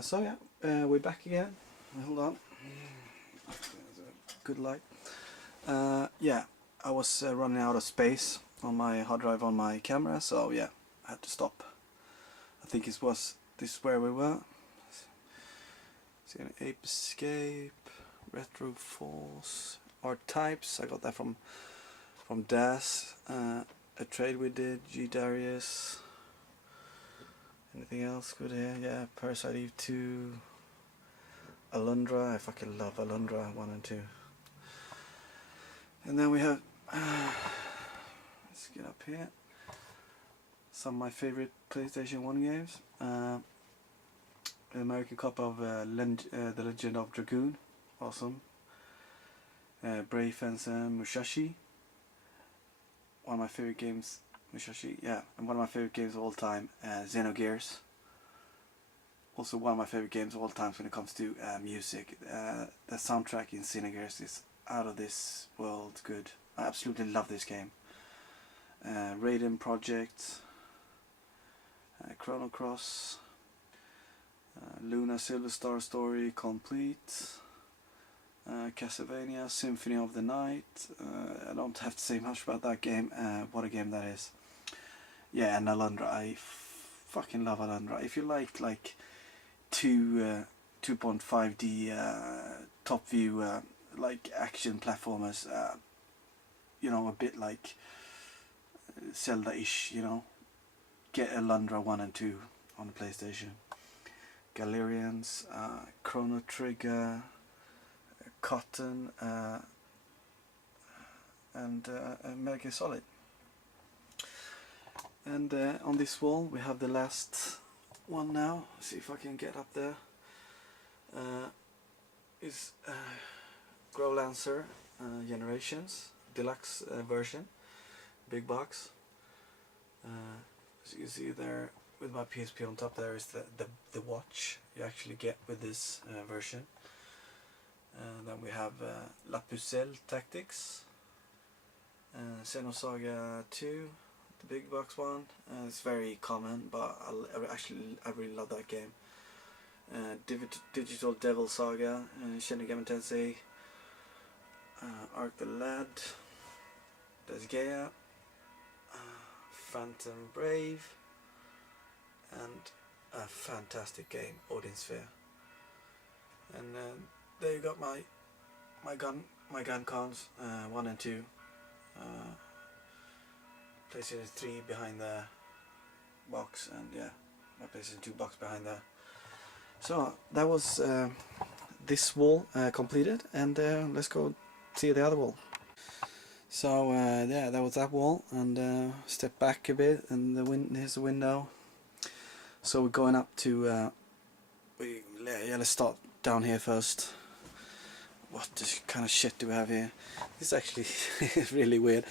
So yeah, we're back again. Hold on. There's a good light. Yeah, I was running out of space on my hard drive on my camera, so yeah, I had to stop. I think this is where we were. See an Ape Escape, Retro Force, Art Types. I got that from Das. A trade we did, G Darius. Anything else good here? Yeah, Parasite Eve 2, Alundra. I fucking love Alundra 1 and 2. And then we have, let's get up here, some of my favorite PlayStation 1 games. An American copy of The Legend of Dragoon, awesome. Brave Fencer Musashi, one of my favorite games. Musashi, yeah, and one of my favorite games of all time. Xenogears, also one of my favorite games of all time when it comes to music. The soundtrack in Xenogears is out of this world good. I absolutely love this game. Raiden Project, Chrono Cross, Luna Silver Star Story Complete, Castlevania Symphony of the Night. I don't have to say much about that game. What a game that is. Yeah, and Alundra. I fucking love Alundra. If you like 2.5D top view like action platformers, you know, a bit like Zelda-ish, you know, get Alundra 1 and 2 on the PlayStation. Galerians, Chrono Trigger, Cotton, and Metal Gear Solid. And on this wall we have the last one now. See if I can get up there. Is Growlancer Generations Deluxe version, big box. As you can see there, with my PSP on top, there is the watch you actually get with this version. Then we have La Pucelle Tactics, Xenosaga 2, the big box one. It's very common, but I really love that game. Digital Devil Saga, Shin Megami Tensei, Arc the Lad, Desgaea, Phantom Brave, and a fantastic game, Odin Sphere. And there you got my gun cons 1 and 2. PlayStation 3 behind the box, and yeah, my PlayStation 2 box behind there. So that was this wall completed, and let's go see the other wall. So yeah, that was that wall, and step back a bit, and here's the window. So we're going up to let's start down here first. What kind of shit do we have here? This is actually really weird.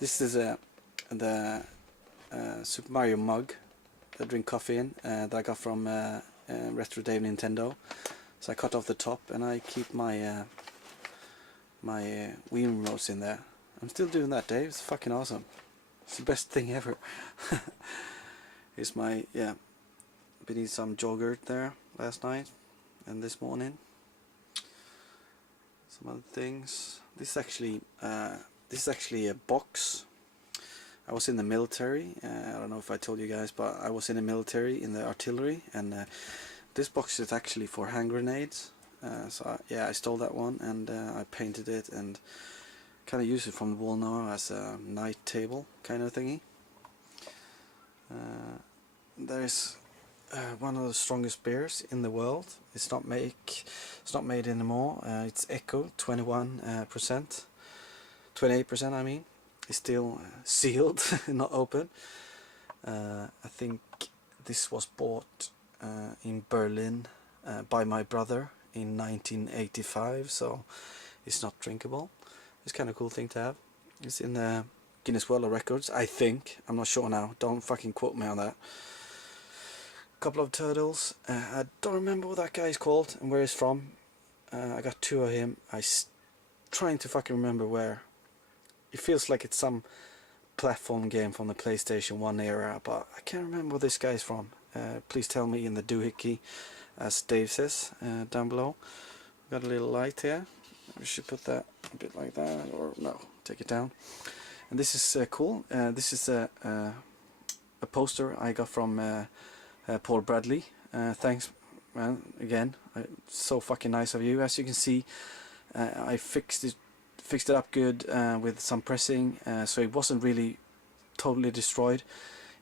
This is the Super Mario mug that I drink coffee in, that I got from Retro Dave Nintendo. So I cut off the top and I keep my my Wii remotes in there. I'm still doing that, Dave. It's fucking awesome. It's the best thing ever. Here's my, yeah, been eating some yogurt there last night and this morning. Some other things. This is actually a box. I was in the military. I don't know if I told you guys, but I was in the military in the artillery, and this box is actually for hand grenades. So yeah, I stole that one, and I painted it and kind of use it from the wall now as a night table kind of thingy. There's one of the strongest beers in the world. It's not made anymore. It's Echo 21%, 28% I mean. It's still sealed, not open. I think this was bought in Berlin by my brother in 1985, so it's not drinkable. It's kind of cool thing to have. It's in the Guinness World of Records, I think. I'm not sure now. Don't fucking quote me on that. Couple of turtles. I don't remember what that guy is called and where he's from. I got 2 of him. Trying to fucking remember where. It feels like it's some platform game from the PlayStation 1 era, but I can't remember where this guy's from. Please tell me in the doohickey. as Dave says down below. Got a little light here. We should put that a bit like that, or no, take it down. And this is cool. This is a poster I got from Paul Bradley. Thanks, man. Again, so fucking nice of you. As you can see, I fixed it up good with some pressing, so it wasn't really totally destroyed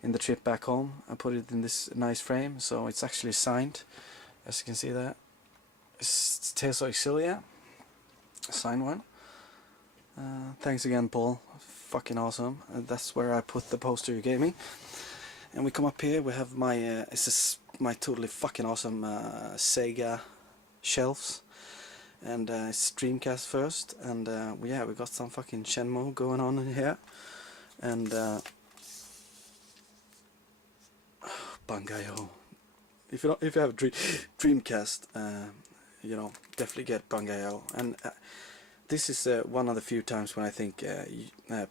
in the trip back home. I put it in this nice frame, so it's actually signed, as you can see that. It's Tales of Exilia, signed one. Thanks again, Paul. Fucking awesome. That's where I put the poster you gave me. And we come up here. We have my this is my totally fucking awesome Sega shelves. And it's Dreamcast first. And yeah, we got some fucking Shenmue going on in here. And Bangai-O. If you have a Dreamcast, you know, definitely get Bangai-O. And this is one of the few times when I think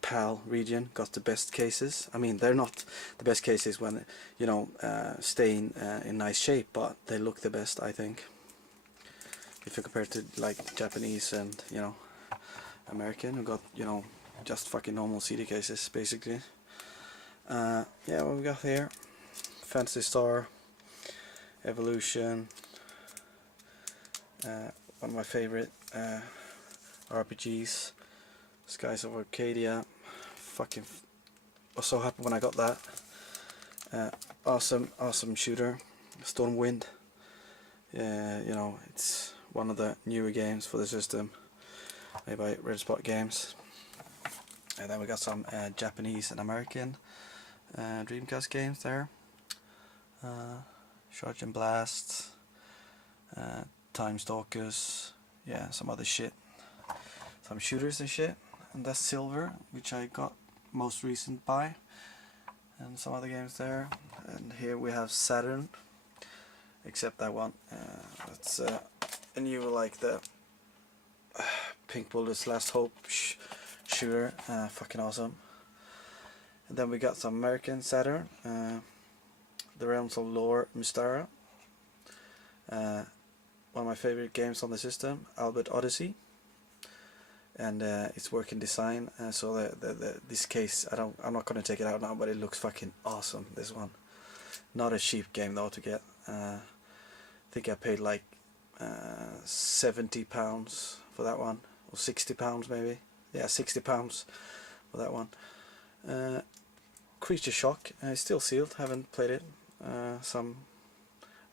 PAL region got the best cases. I mean, they're not the best cases when, you know, stay in nice shape, but they look the best, I think. If you compare it to like Japanese and, you know, American, who got, you know, just fucking normal CD cases, basically. Yeah, what we got here? Phantasy Star, Evolution, one of my favorite RPGs, Skies of Arcadia. Fucking was so happy when I got that. Awesome shooter, Stormwind. You know, it's one of the newer games for the system, made by Red Spot Games. And then we got some Japanese and American Dreamcast games there. Charge and Blast, Time Stalkers, yeah, some other shit. Some shooters and shit. And that's Silver, which I got most recent by. And some other games there. And here we have Saturn, except that one. That's a new, like the Pink Bullets Last Hope shooter. Fucking awesome. And then we got some American Saturn. The Realms of Lore Mystara. One of my favorite games on the system, Albert Odyssey. And it's working design, so this case, I'm not gonna take it out now, but it looks fucking awesome, this one. Not a cheap game though to get. I think I paid like £70 for that one, or £60 maybe. Yeah, £60 for that one. Creature Shock, it's still sealed, haven't played it. I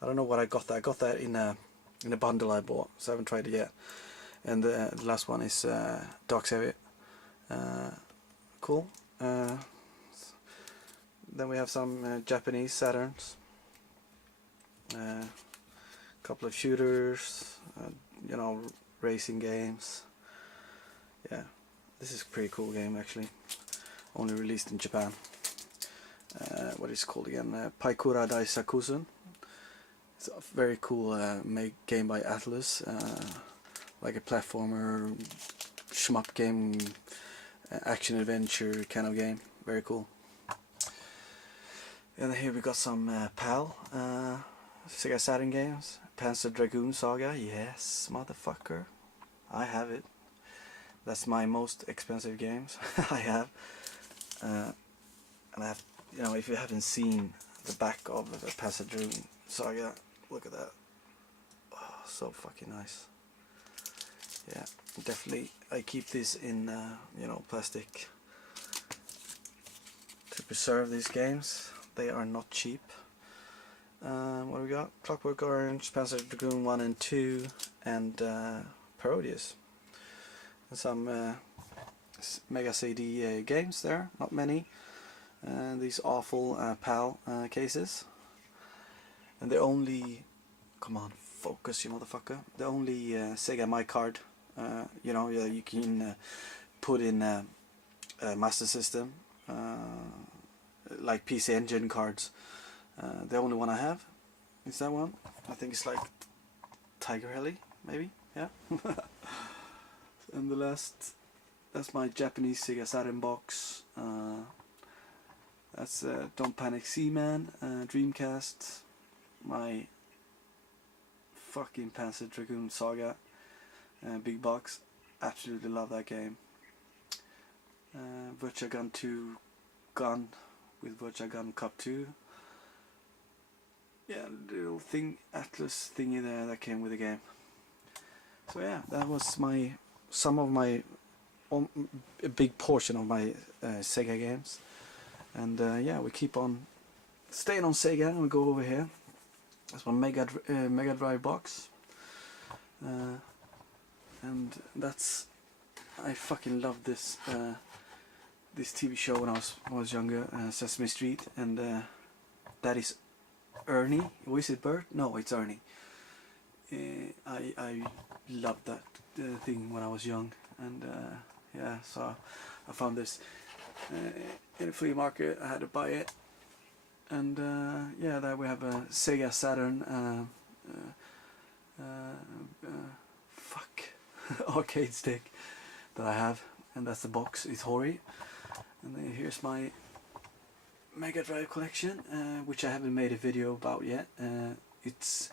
don't know what I got that. I got that in a bundle I bought, so I haven't tried it yet. And the last one is Dark Savior. Cool. Then we have some Japanese Saturns. Couple of shooters, you know, racing games. Yeah, this is a pretty cool game actually. Only released in Japan. What is it called again? Paikura Daisakusen. It's a very cool game by Atlus. Like a platformer, shmup game, action adventure kind of game. Very cool. And here we got some PAL, Sega Saturn games. Panzer Dragoon Saga, yes, motherfucker. I have it. That's my most expensive games I have. And I have, you know, if you haven't seen the back of the Panzer Dragoon Saga, look at that. Oh, so fucking nice. Yeah, definitely. I keep this in, you know, plastic to preserve these games. They are not cheap. What do we got? Clockwork Orange, Panzer Dragoon 1 and 2, and Parodius. And some Mega CD games there, not many. These awful PAL cases. And the only, come on, focus you motherfucker. The only Sega My Card, you know, you can put in a Master System, like PC Engine cards. The only one I have is that one. I think it's like Tiger Heli, maybe, yeah. And the last, that's my Japanese Sega Saturn box. That's Don't Panic Seaman, Dreamcast, my fucking Panzer Dragoon Saga, big box. Absolutely love that game. Virtua Gun 2 gun with Virtua Gun Cup 2. Yeah, little thing, Atlas thingy there that came with the game. So yeah, that was a big portion of my Sega games. And yeah, we keep on staying on Sega, and we go over here. That's my Mega Drive box. And that's, I fucking loved this this TV show when I was younger, Sesame Street, and that is Ernie. Or is it Bert? No, it's Ernie. I loved that thing when I was young, and yeah, so I found this in a flea market. I had to buy it, and yeah, there we have a Sega Saturn arcade stick that I have, and that's the box. It's Hori, and then here's my Mega Drive collection, which I haven't made a video about yet. It's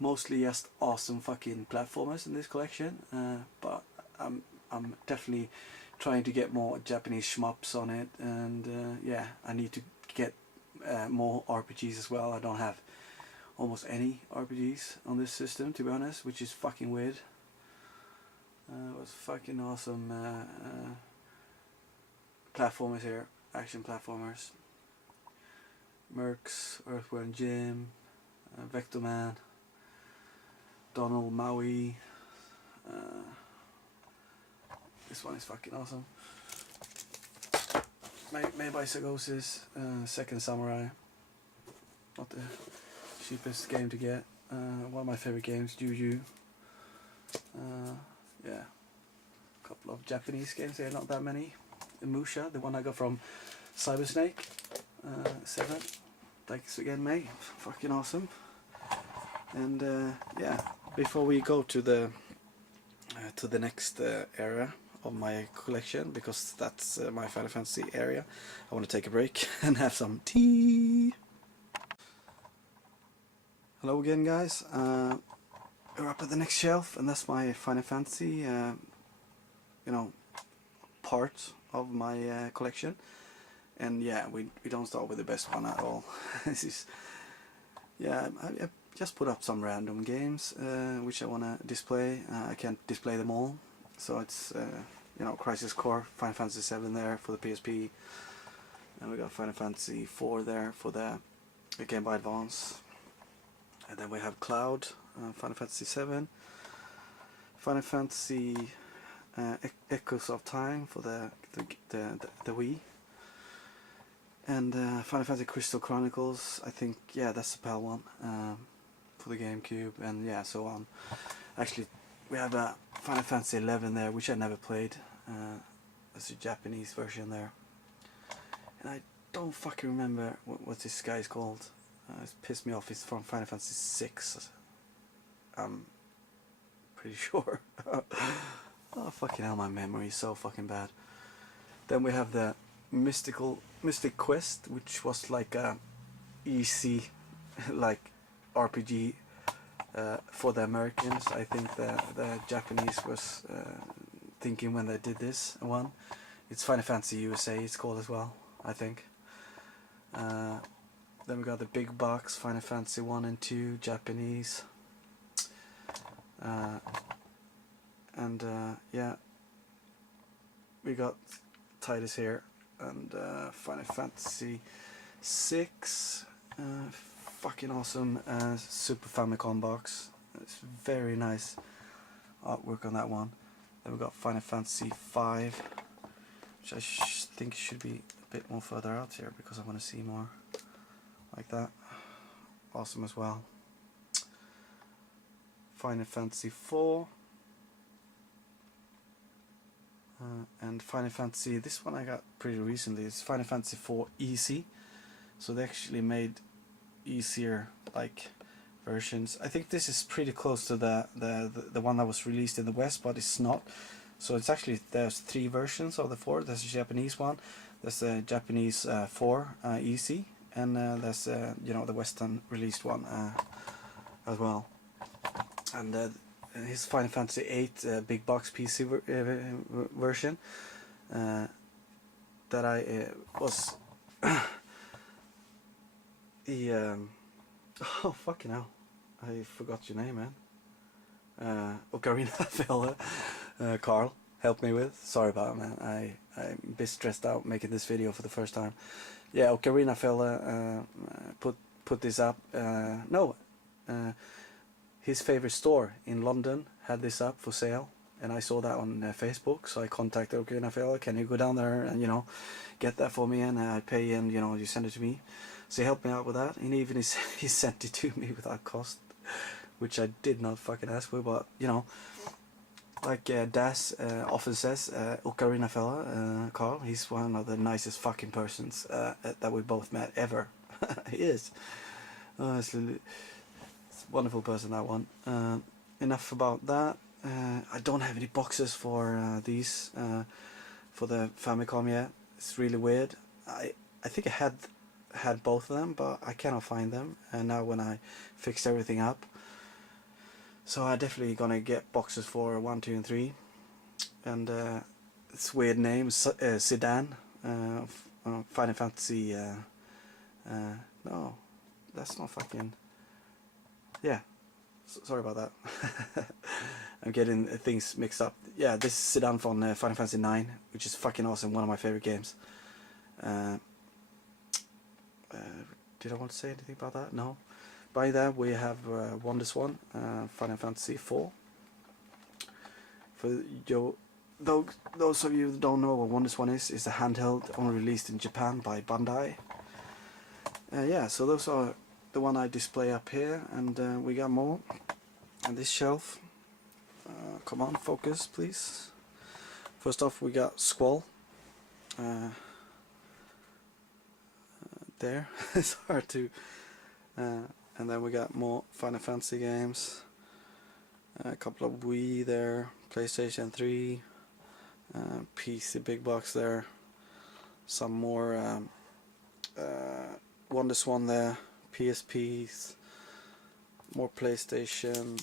mostly just awesome fucking platformers in this collection, but I'm definitely trying to get more Japanese shmups on it, and yeah, I need to get more RPGs as well. I don't have almost any RPGs on this system, to be honest, which is fucking weird. It was fucking awesome platformers here, action platformers. Mercs, Earthworm Jim, Vector Man, Donald Maui. This one is fucking awesome. Made by Psygnosis, Second Samurai. Not the cheapest game to get. One of my favorite games, Juju. Yeah, a couple of Japanese games here, not that many. Musha, the one I got from Cybersnake 7. Thanks again, mate. Fucking awesome. And yeah, before we go to the next area of my collection, because that's my Final Fantasy area, I want to take a break and have some tea. Hello again, guys. We're up at the next shelf, and that's my Final Fantasy, you know, part of my collection. And yeah, we don't start with the best one at all. This is, yeah, I just put up some random games which I want to display. I can't display them all, so it's you know, Crisis Core, Final Fantasy 7 there for the PSP, and we got Final Fantasy 4 there for the Game Boy Advance, and then we have Cloud, Final Fantasy 7, Final Fantasy Echoes of Time for the Wii, and Final Fantasy Crystal Chronicles. I think, yeah, that's the PAL one, for the GameCube, and yeah, so on. Actually, we have a Final Fantasy 11 there, which I never played. That's a Japanese version there, and I don't fucking remember what this guy is called. It's pissed me off. It's from Final Fantasy 6. I'm pretty sure. Oh fucking hell, my memory is so fucking bad. Then we have the Mystic Quest, which was like a easy like RPG for the Americans. I think the Japanese was thinking when they did this one. It's Final Fantasy USA, it's called as well, I think. Then we got the big box, Final Fantasy 1 and 2, Japanese. And yeah, we got Titus here, and Final Fantasy 6, fucking awesome Super Famicom box. It's very nice artwork on that one. Then we got Final Fantasy 5, which I think should be a bit more further out here because I want to see more like that. Awesome as well. Final Fantasy 4. And Final Fantasy, this one I got pretty recently, it's Final Fantasy 4 Easy. So they actually made easier like versions. I think this is pretty close to the one that was released in the West, but it's not. So it's actually, there's 3 versions of the 4. There's a Japanese one, there's a Japanese 4 Easy, and there's you know, the Western released one as well. and his Final Fantasy 8 big box PC version that I was he oh fucking hell, I forgot your name, man. Ocarina fella, Carl helped me with. Sorry about it, man. I'm a bit stressed out making this video for the first time. Yeah, Ocarina fella put this up. No, his favorite store in London had this up for sale, and I saw that on Facebook. So I contacted Ocarina fella. Can you go down there and get that for me, and I pay, and you send it to me. So he helped me out with that, and even he sent it to me without cost, which I did not fucking ask for, but like Das often says, Ocarina fella, Carl, he's one of the nicest fucking persons that we both met ever. He is. It's a wonderful person, that one. Enough about that. I don't have any boxes for these for the Famicom yet. It's really weird. I think I had both of them, but I cannot find them. And now when I fixed everything up, so I'm definitely gonna get boxes for 1, 2, and 3. And it's weird name, Sedan, Final Fantasy. No, that's not fucking. Yeah, sorry about that. I'm getting things mixed up. Yeah, this is Sedan from Final Fantasy 9, which is fucking awesome. One of my favorite games. Did I want to say anything about that? No. By that we have WonderSwan, Final Fantasy 4. For those of you who don't know what WonderSwan is a handheld only released in Japan by Bandai. Yeah, so those are the one I display up here, and we got more on this shelf. Come on, focus please. First off we got Squall. There, it's hard to and then we got more Final Fantasy games, a couple of Wii there, PlayStation 3, PC big box there, some more WonderSwan there, PSPs, more PlayStation.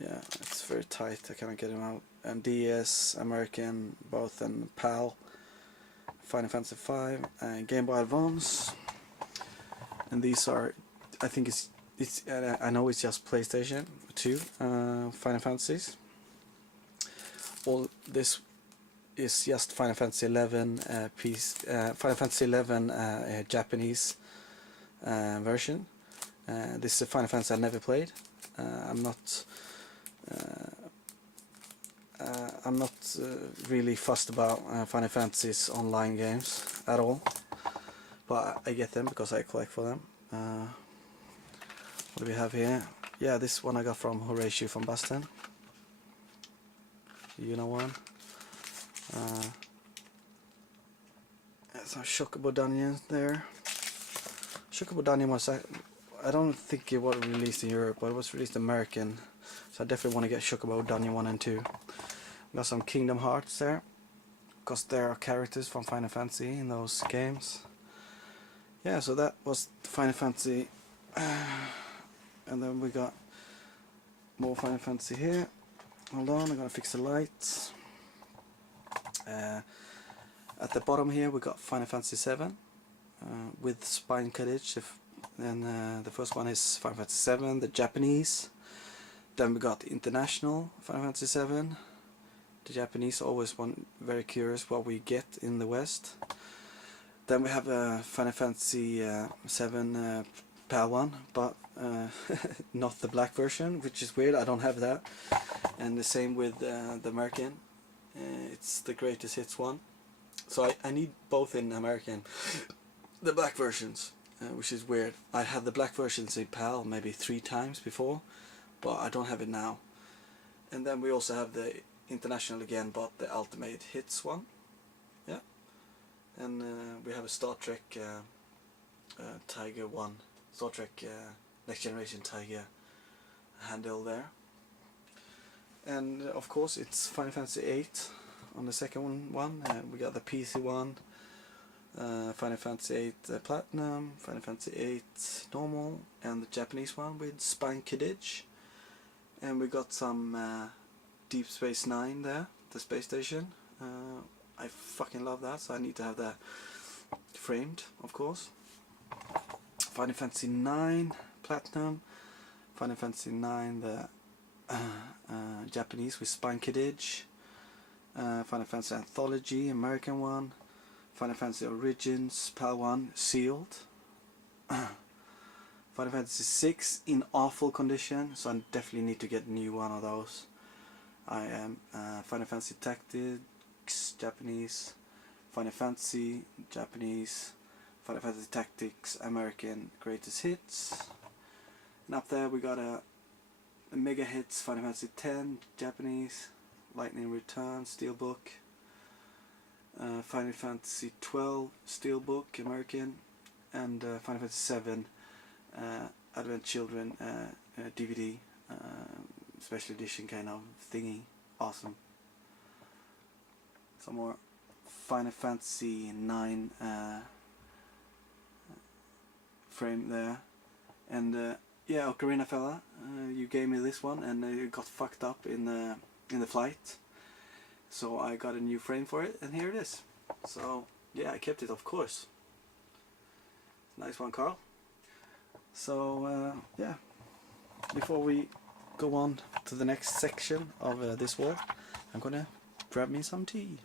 Yeah, it's very tight, I cannot get them out. And DS, American, both, and PAL, Final Fantasy 5, and Game Boy Advance. And these are, I think it's I know it's just PlayStation 2 Final Fantasies. All this is just Final Fantasy 11 Final Fantasy 11 Japanese version. This is a Final Fantasy I never played. I'm not really fussed about Final Fantasy's online games at all, but I get them because I collect for them. What do we have here? Yeah, this one I got from Horatio from Boston. You know one. Some Chocobo Dungeon there. Chocobo Dungeon was, I don't think it was released in Europe, but it was released in American. So I definitely want to get Chocobo Dungeon 1 and 2. Got some Kingdom Hearts there, because there are characters from Final Fantasy in those games. Yeah, so that was Final Fantasy. And then we got more Final Fantasy here. Hold on, I'm gonna fix the lights. At the bottom here we got Final Fantasy 7 with Spine Cottage, and the first one is Final Fantasy 7, the Japanese. Then we got International Final Fantasy 7. The Japanese always want, very curious what we get in the West. Then we have Final Fantasy 7 PAL 1, but not the black version, which is weird. I don't have that. And the same with the American. It's the greatest hits one. So I need both in American. The black versions, which is weird. I had the black versions in PAL maybe 3 times before, but I don't have it now. And then we also have the International again, but the Ultimate Hits one. Yeah. And we have a Star Trek Tiger 1. Star Trek Next Generation Tiger handle there. And of course it's Final Fantasy 8 on the second one. We got the PC one, Final Fantasy 8 Platinum, Final Fantasy 8 Normal, and the Japanese one with Spine Kidditch. And we got some Deep Space Nine there, the space station. I fucking love that, so I need to have that framed, of course. Final Fantasy 9 Platinum, Final Fantasy 9 the Japanese with Spine Kidditch, Final Fantasy Anthology American one, Final Fantasy Origins PAL 1 sealed, Final Fantasy 6 in awful condition, so I definitely need to get a new one of those. I am Final Fantasy Tactics Japanese, Final Fantasy Japanese, Final Fantasy Tactics American Greatest Hits, and up there we got a Mega Hits Final Fantasy 10 Japanese, Lightning Return Steelbook, Final Fantasy 12 Steelbook American, and Final Fantasy 7 Advent Children DVD special edition kind of thingy. Awesome. Some more Final Fantasy 9 frame there, and yeah, Ocarina fella, you gave me this one, and it got fucked up in the flight, so I got a new frame for it, and here it is. So yeah, I kept it, of course. Nice one, Carl. So yeah, before we go on to the next section of this wall, I'm gonna grab me some tea.